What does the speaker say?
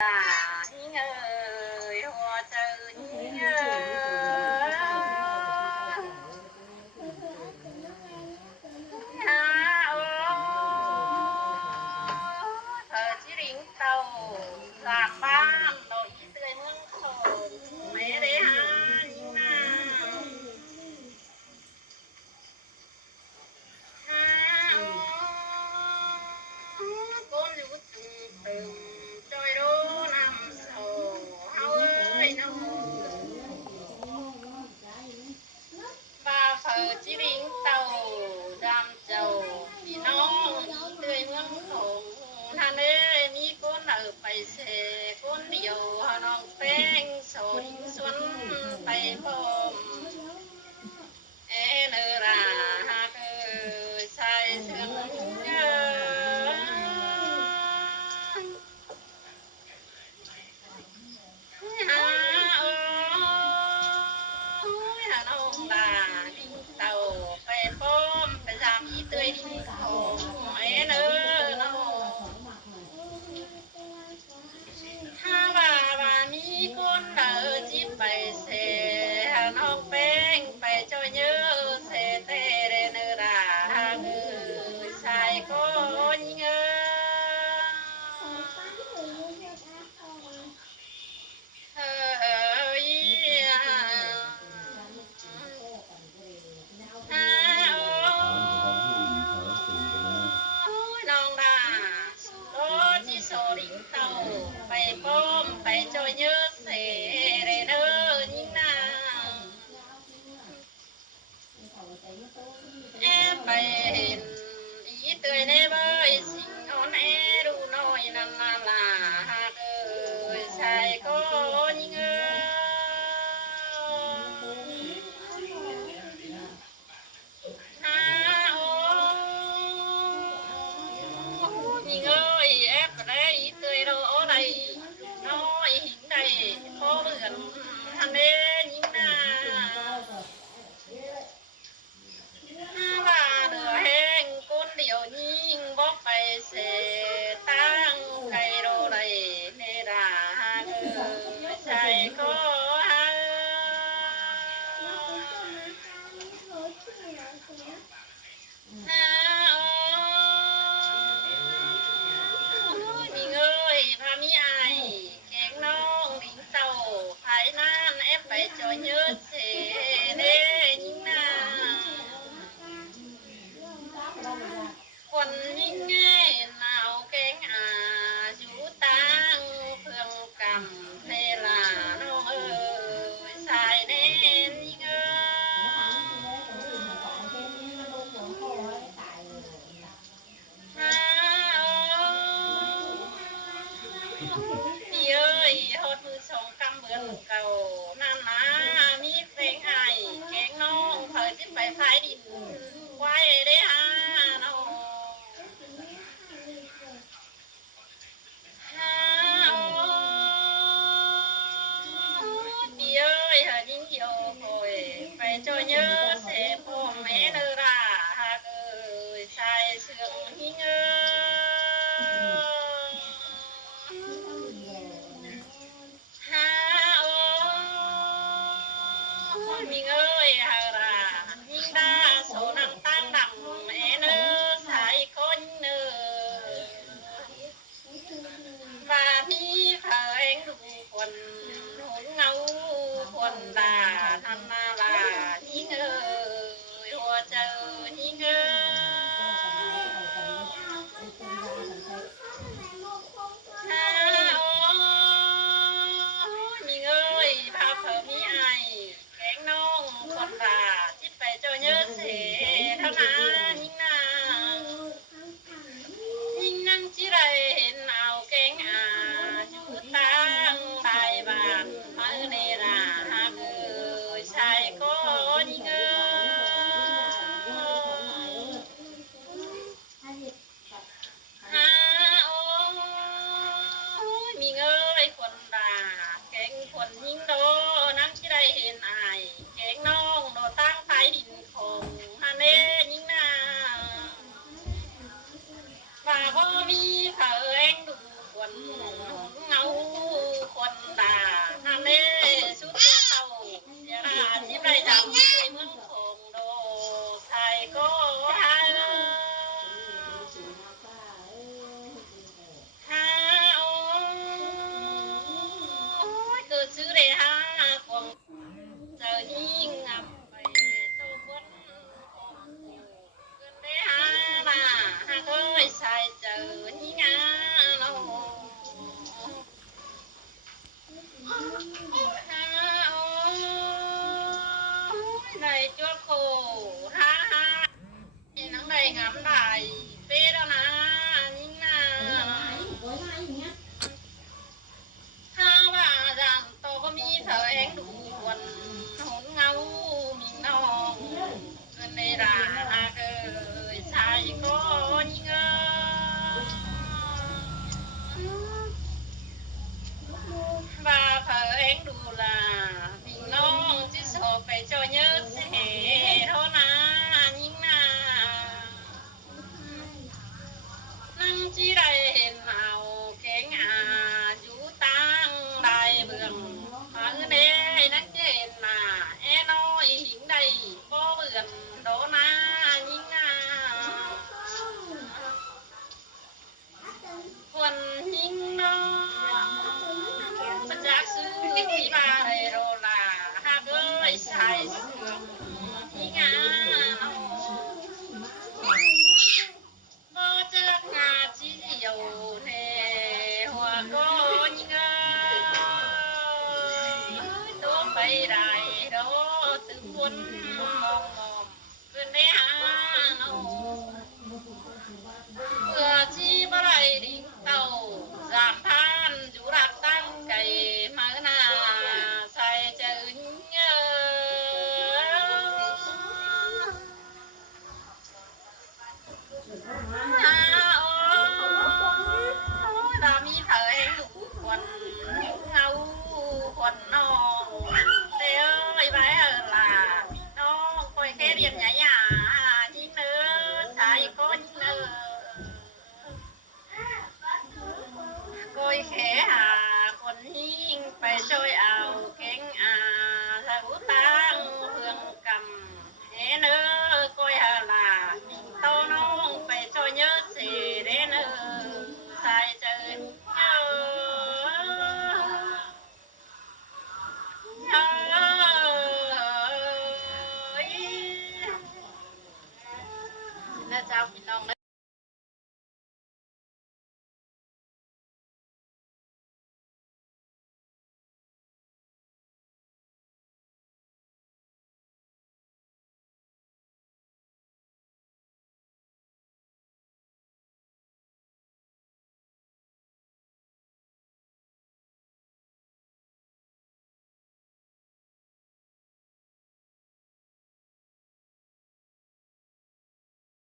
Nhím ơi hoa trừ nhím ơi thờ chỉ riêng tàu làm ban đội tươi mương thổ mẹ để ha nhím nào con lưu từng từng trôi đô nằm sầu hao ơi nó ba phở chỉ riêng tàu đam chầu thì nó tươi mương thổท่านเอ้ยมีคนเอาไปเสคนเดียวน้องแป้งโสดิงสวนไปพร้อมเอเนอราหากใส่เสื้อเงาน้องตาดิ้งเต่าไปพร้อมไปทำอีเตยดิ้งของเอเนอน้องถ้าว่ามีคนเดินจิ้มไปเสน้องแป้งไปจอยเยอะเสเตเรเนราใส่ก้นเงาเฮ้ยน้องดาโลจิโซลิงเต่าไปป้อมไปจอยเยอะเสเรเนอยิ่งนาไปเห็นอีเตยในเบยสิงอ่อนแอดูน้อยนั่นนาลาหากใส่ก็ยิ่งยิ่งแอบไปอีเตยเราอะไรน้อยหิงใดพอเหมือนทันเดยิ่งนาว่าเดือแห้งก้นเดียวยิ่งบอกไปเสตั้งไกลโรไรเนราใส่ก็มีเงยพามีไอแกงน้องดิ้งเต่าภายน้ำแอบไปจอยเยอะเสเด้ยิ่งนาคนยิ่งง่ายหนาวแกงอยู่ตังเพื่องกำเทลาน้องสายเน้นยิ่งพี่ฮอดมือสองกำเบือนเก่านั่นนะมีเพลงไอแกงน้องเผยที่ไปพายดินไว้ได้น้องพี่ยิ่งเหี่ยวคอยไปจอยเยอะเสพพ่อแม่เนราหากใส่เสื้อหิ้งมีเงยฮารายิ่งดาโซนังตั้งดำเนสายคนเนว่ามีเผยดูคนหุนเงาคนดาทันนาลายิ่งหัวเจอยิ่งมีเงยพาเผยมีไอแกงน้องคนดาจิตไปเจอเยอะเสเท่านั้นยิ่งนายิ่งนั่งจิไรเห็นเอาแกงอยู่ตั้งได้บ้านมาเนราใช่ก็ยิ่งมีเงยคนด่าแกงคนยิ่งโดนั่งที่ได้เห็นอายแกงน้องโดตั้งไฟดินของฮันเน่ยิ่งนาว่าพ่อมีเขาเองดูคนเงา ฮาโอ้ยในจัวโคฮ่าฮ่านังในงามได้เป้แล้วนะนิ่งนาถ้าว่าดังโตก็มีเธอเองดูวนหุนเงามีน้องเงินในราเกยชายก็ยิ่งว่าเธอเองดูล่ะมีน้องที่สอบไปจอเยอะเสียเท่านั้นยิ่งนานั่งจีได้เห็นเอาแข็งอยู่ตั้งได้เบื้องหางเด้นั่งเจนมาแอน้อยหิงได้บ่เบื่อนโดนายิ่งนาคนยิ่งน้องประจักษ์ซื้อที่มาให้โรลาหากเอ้ยใส่เสื้อยิ่งงาบ่เจองาจีเดียวเทหัวก็ยิ่งตัวไปได้โดตึงบนมองขึ้นได้หาเอา